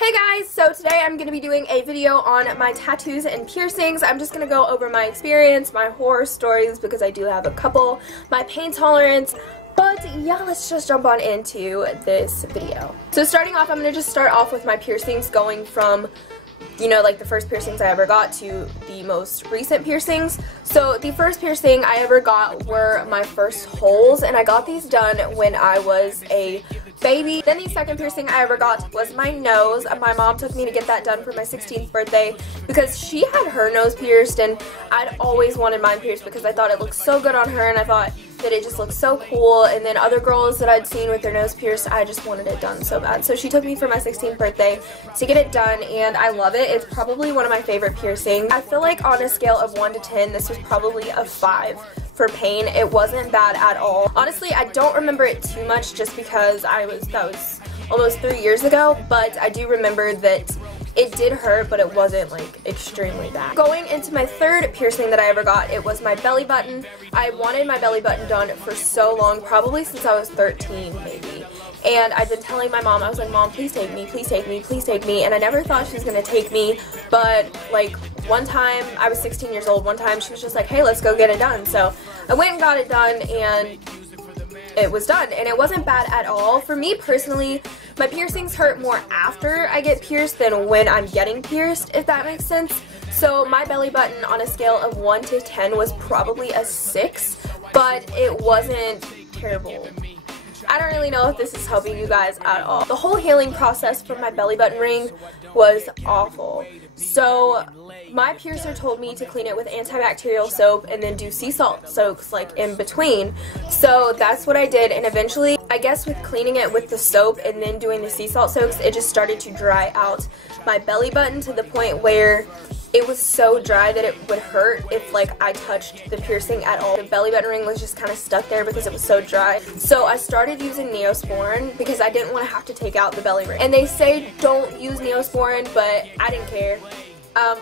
Hey guys, so today I'm going to be doing a video on my tattoos and piercings. I'm just going to go over my experience, my horror stories, because I do have a couple, my pain tolerance, but yeah, let's just jump on into this video. So starting off, I'm going to just start off with my piercings, going from, you know, like the first piercings I ever got to the most recent piercings. So the first piercing I ever got were my first holes, and I got these done when I was a baby. Then the second piercing I ever got was my nose. My mom took me to get that done for my 16th birthday because she had her nose pierced, and I'd always wanted mine pierced because I thought it looked so good on her, and I thought that it just looked so cool. And then other girls that I'd seen with their nose pierced, I just wanted it done so bad. So she took me for my 16th birthday to get it done, and I love it. It's probably one of my favorite piercings. I feel like on a scale of 1 to 10, this was probably a 5. For pain. It wasn't bad at all. Honestly, I don't remember it too much just because that was almost 3 years ago, but I do remember that it did hurt, but it wasn't like extremely bad. Going into my third piercing that I ever got, it was my belly button. I wanted my belly button done for so long, probably since I was 13 maybe. And I've been telling my mom, I was like, Mom, please take me, please take me, please take me. And I never thought she was going to take me, but like one time, I was 16 years old, one time she was just like, hey, let's go get it done. So I went and got it done, and it was done, and it wasn't bad at all. For me personally, my piercings hurt more after I get pierced than when I'm getting pierced, if that makes sense. So my belly button on a scale of 1 to 10 was probably a 6, but it wasn't terrible. I don't really know if this is helping you guys at all. The whole healing process for my belly button ring was awful. So my piercer told me to clean it with antibacterial soap and then do sea salt soaks like in between. So that's what I did, and eventually, I guess with cleaning it with the soap and then doing the sea salt soaks, it just started to dry out my belly button to the point where it was so dry that it would hurt if like I touched the piercing at all. The belly button ring was just kind of stuck there because it was so dry. So I started using Neosporin because I didn't want to have to take out the belly ring. And they say don't use Neosporin, but I didn't care.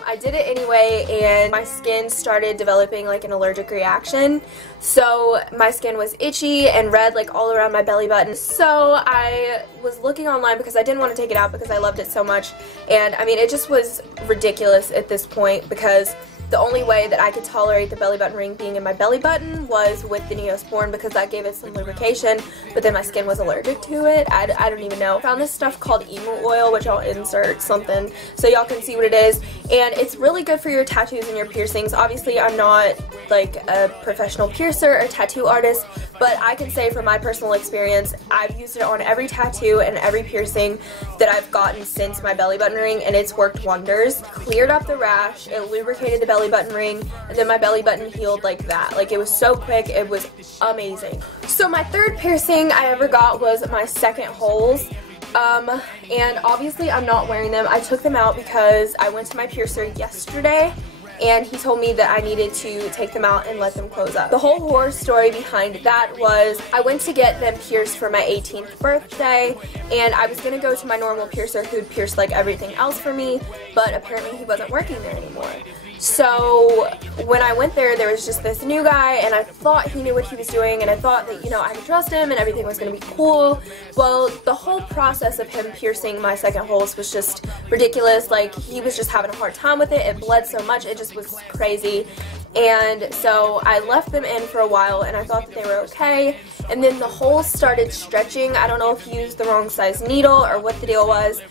I did it anyway, and my skin started developing like an allergic reaction. So my skin was itchy and red like all around my belly button. So I was looking online because I didn't want to take it out because I loved it so much. And I mean, it just was ridiculous at this point because the only way that I could tolerate the belly button ring being in my belly button was with the Neosporin because that gave it some lubrication, but then my skin was allergic to it. I don't even know. I found this stuff called emu oil, which I'll insert something so y'all can see what it is, and it's really good for your tattoos and your piercings. Obviously, I'm not like a professional piercer or tattoo artist, but I can say from my personal experience, I've used it on every tattoo and every piercing that I've gotten since my belly button ring, and it's worked wonders. Cleared up the rash, it lubricated the belly button ring, and then my belly button healed like that. Like, it was so quick, it was amazing. So my third piercing I ever got was my second holes. And obviously I'm not wearing them. I took them out because I went to my piercer yesterday, and he told me that I needed to take them out and let them close up. The whole horror story behind that was I went to get them pierced for my 18th birthday, and I was going to go to my normal piercer who'd pierced like everything else for me, but apparently he wasn't working there anymore. So when I went there, there was just this new guy, and I thought he knew what he was doing, and I thought that, you know, I could trust him and everything was going to be cool. Well, the whole process of him piercing my second holes was just ridiculous. Like, he was just having a hard time with it. It bled so much, it just was crazy. And so I left them in for a while, and I thought that they were okay. And then the holes started stretching. I don't know if he used the wrong size needle or what the deal was,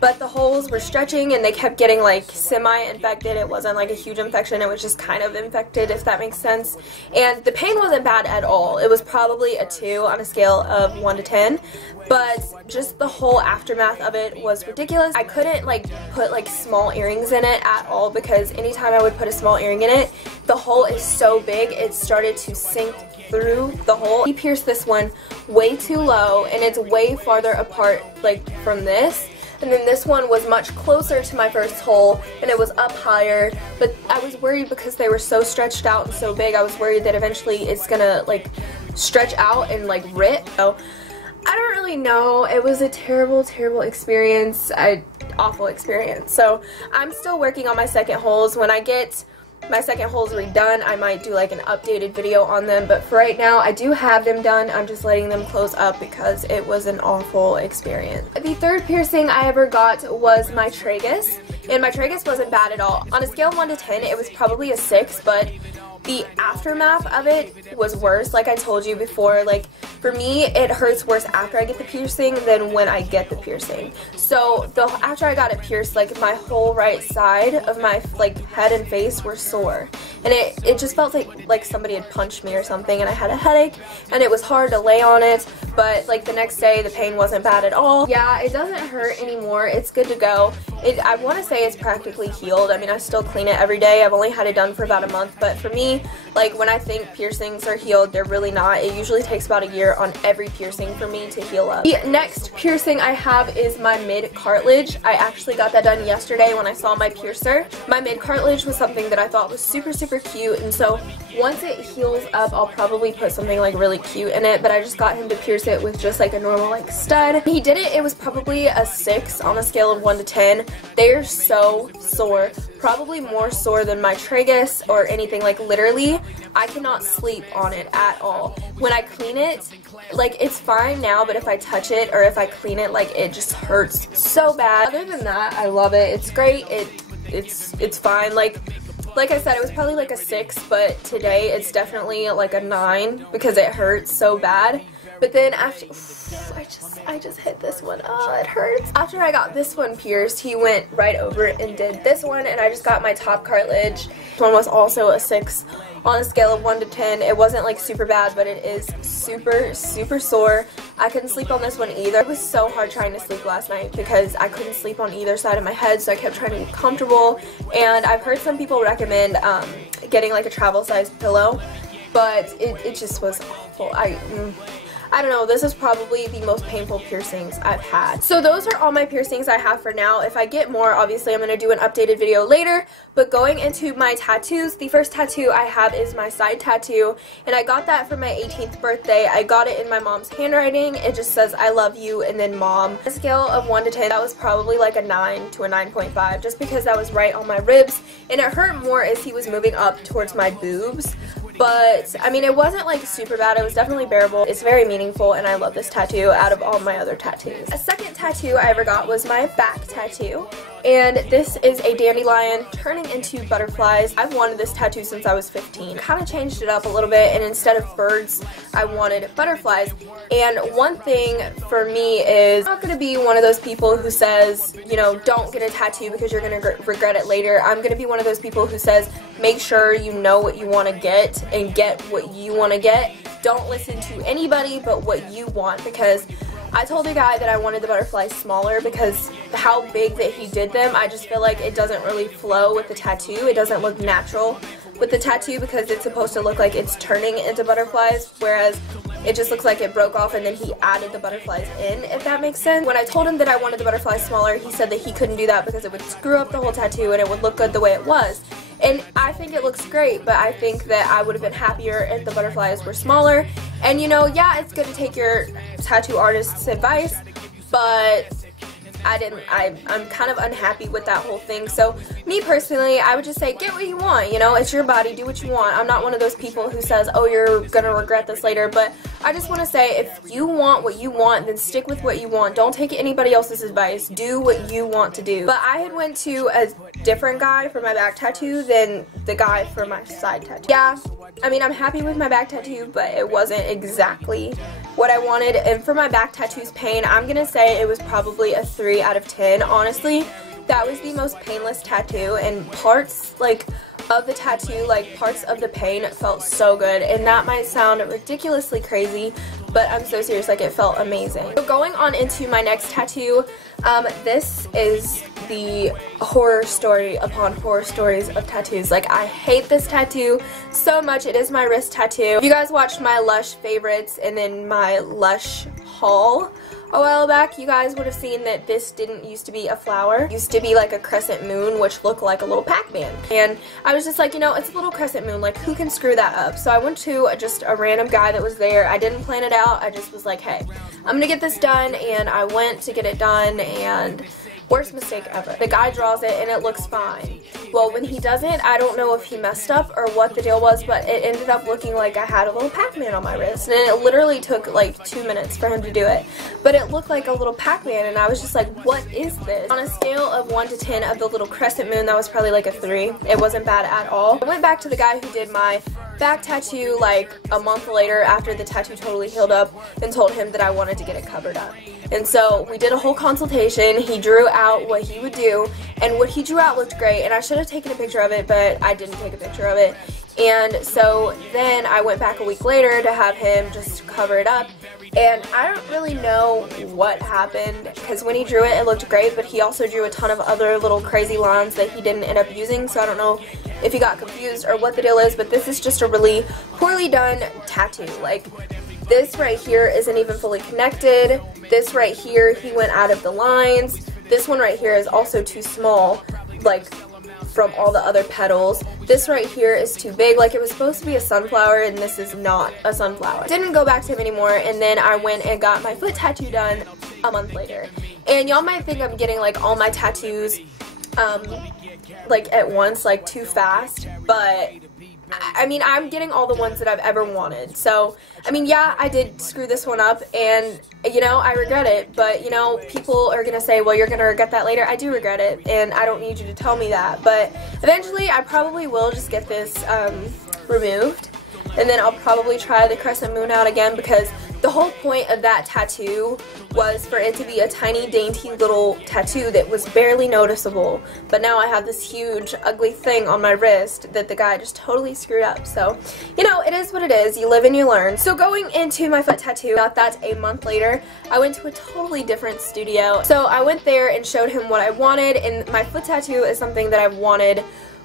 but the holes were stretching and they kept getting like semi-infected. It wasn't like a huge infection, it was just kind of infected, if that makes sense. And the pain wasn't bad at all. It was probably a 2 on a scale of 1 to 10, but just the whole aftermath of it was ridiculous. I couldn't like put like small earrings in it at all because anytime I would put a small earring in it, the hole is so big it started to sink through the hole. He pierced this one way too low, and it's way farther apart like from this. And then this one was much closer to my first hole, and it was up higher, but I was worried because they were so stretched out and so big. I was worried that eventually it's gonna like stretch out and like rip. So I don't really know. It was a terrible, terrible experience. Awful experience. So I'm still working on my second holes. When I get my second holes redone, I might do like an updated video on them, but for right now I do have them done. I'm just letting them close up because it was an awful experience. The third piercing I ever got was my tragus, and my tragus wasn't bad at all. On a scale of 1 to 10, it was probably a 6, but the aftermath of it was worse. Like I told you before, like for me it hurts worse after I get the piercing than when I get the piercing. So after I got it pierced, like my whole right side of my like head and face were sore, and it just felt like somebody had punched me or something, and I had a headache and it was hard to lay on it, but like the next day the pain wasn't bad at all. Yeah, it doesn't hurt anymore. It's good to go. I want to say it's practically healed. I mean, I still clean it every day. I've only had it done for about a month, but for me, like when I think piercings are healed, they're really not. It usually takes about a year on every piercing for me to heal up. The next piercing I have is my mid cartilage. I actually got that done yesterday when I saw my piercer. My mid cartilage was something that I thought was super cute, and so once it heals up, I'll probably put something like really cute in it, but I just got him to pierce it with just like a normal like stud. He did it. It was probably a 6 on a scale of 1 to 10. They are so sore, probably more sore than my tragus or anything. Like literally, I cannot sleep on it at all. When I clean it, like it's fine now, but if I touch it or if I clean it, like it just hurts so bad. Other than that, I love it. It's great. It's fine. Like I said, it was probably like a 6, but today it's definitely like a 9 because it hurts so bad. But then after, I just hit this one. Oh, it hurts. After I got this one pierced, he went right over and did this one, and I just got my top cartilage. This one was also a 6 on a scale of 1 to 10. It wasn't like super bad, but it is super sore. I couldn't sleep on this one either. It was so hard trying to sleep last night because I couldn't sleep on either side of my head, so I kept trying to get comfortable. And I've heard some people recommend getting like a travel size pillow, but it just was awful. I don't know, this is probably the most painful piercings I've had. So those are all my piercings I have for now. If I get more, obviously I'm going to do an updated video later. But going into my tattoos, the first tattoo I have is my side tattoo, and I got that for my 18th birthday. I got it in my mom's handwriting. It just says, I love you, and then mom. On a scale of 1 to 10, that was probably like a 9 to a 9.5, just because that was right on my ribs, and it hurt more as he was moving up towards my boobs. But, I mean, it wasn't like super bad. It was definitely bearable. It's very meaningful, and I love this tattoo out of all my other tattoos. A second tattoo I ever got was my back tattoo. And this is a dandelion turning into butterflies. I've wanted this tattoo since I was 15. Kind of changed it up a little bit, and instead of birds, I wanted butterflies. And one thing for me is, I'm not going to be one of those people who says, you know, don't get a tattoo because you're going to regret it later. I'm going to be one of those people who says, make sure you know what you want to get and get what you want to get. Don't listen to anybody but what you want, because I told the guy that I wanted the butterflies smaller because how big that he did them, I just feel like it doesn't really flow with the tattoo. It doesn't look natural with the tattoo because it's supposed to look like it's turning into butterflies, whereas it just looks like it broke off and then he added the butterflies in, if that makes sense. When I told him that I wanted the butterflies smaller, he said that he couldn't do that because it would screw up the whole tattoo and it would look good the way it was. And I think it looks great, but I think that I would have been happier if the butterflies were smaller. And you know, yeah, it's good to take your tattoo artist's advice, but I'm kind of unhappy with that whole thing. So me personally, I would just say get what you want, you know, it's your body, do what you want. I'm not one of those people who says, oh, you're gonna regret this later, but I just want to say, if you want what you want, then stick with what you want. Don't take anybody else's advice. Do what you want to do. But I had went to a different guy for my back tattoo than the guy for my side tattoo. Yeah, I mean, I'm happy with my back tattoo, but it wasn't exactly what I wanted. And for my back tattoo's pain, I'm gonna say it was probably a 3 out of 10. Honestly, that was the most painless tattoo, and parts like of the tattoo, like parts of the pain felt so good. And that might sound ridiculously crazy, but I'm so serious, like it felt amazing. So going on into my next tattoo, this is the horror story upon horror stories of tattoos. Like, I hate this tattoo so much. It is my wrist tattoo. If you guys watched my Lush favorites and then my Lush haul a while back, you guys would have seen that this didn't used to be a flower. It used to be like a crescent moon, which looked like a little Pac-Man. And I was just like, you know, it's a little crescent moon, like who can screw that up? So I went to just a random guy that was there. I didn't plan it out. I just was like, hey, I'm gonna get this done, and I went to get it done, and worst mistake ever. The guy draws it and it looks fine. Well, when he does it, I don't know if he messed up or what the deal was, but it ended up looking like I had a little Pac-Man on my wrist, and it literally took like 2 minutes for him to do it, but it looked like a little Pac-Man, and I was just like, what is this? On a scale of 1 to 10 of the little crescent moon, that was probably like a 3. It wasn't bad at all. I went back to the guy who did my back tattoo like a month later after the tattoo totally healed up and told him that I wanted to get it covered up. And so we did a whole consultation. He drew out what he would do, and what he drew out looked great, and I should have taken a picture of it, but I didn't take a picture of it. And so then I went back a week later to have him just cover it up, and I don't really know what happened, because when he drew it, it looked great, but he also drew a ton of other little crazy lines that he didn't end up using, so I don't know if he got confused or what the deal is, but this is just a really poorly done tattoo. Like, this right here isn't even fully connected. This right here, he went out of the lines. This one right here is also too small, like, from all the other petals. This right here is too big. Like, it was supposed to be a sunflower, and this is not a sunflower. Didn't go back to him anymore, and then I went and got my foot tattoo done a month later. And y'all might think I'm getting, like, all my tattoos, like, at once, like, too fast, but I mean, I'm getting all the ones that I've ever wanted. So, I mean, yeah, I did screw this one up, and, you know, I regret it. But, you know, people are going to say, well, you're going to regret that later. I do regret it, and I don't need you to tell me that. But eventually, I probably will just get this removed, and then I'll probably try the crescent moon out again, because the whole point of that tattoo was for it to be a tiny, dainty little tattoo that was barely noticeable. But now I have this huge, ugly thing on my wrist that the guy just totally screwed up. So, you know, it is what it is. You live and you learn. So going into my foot tattoo, got that a month later, I went to a totally different studio. So I went there and showed him what I wanted, and my foot tattoo is something that I've wanted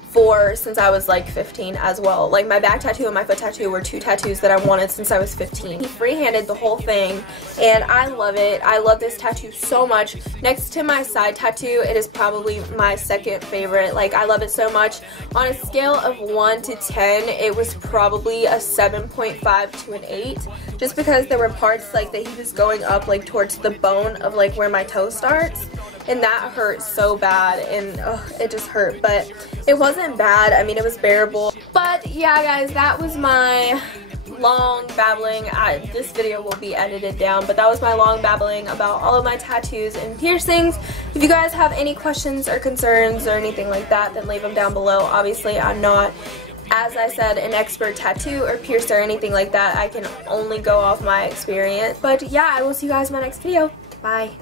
for since I was like 15 as well. Like, my back tattoo and my foot tattoo were two tattoos that I wanted since I was 15. He freehanded the whole thing, and I love it. I love this tattoo so much. Next to my side tattoo, it is probably my second favorite. Like, I love it so much. On a scale of 1 to 10, it was probably a 7.5 to an 8, just because there were parts like that he was going up like towards the bone of like where my toe starts, and that hurt so bad, and it just hurt. But it wasn't bad. I mean, it was bearable. But yeah, guys, that was my long babbling. This video will be edited down, but that was my long babbling about all of my tattoos and piercings. If you guys have any questions or concerns or anything like that, then leave them down below. Obviously, I'm not, as I said, an expert tattoo or piercer or anything like that. I can only go off my experience. But yeah, I will see you guys in my next video. Bye.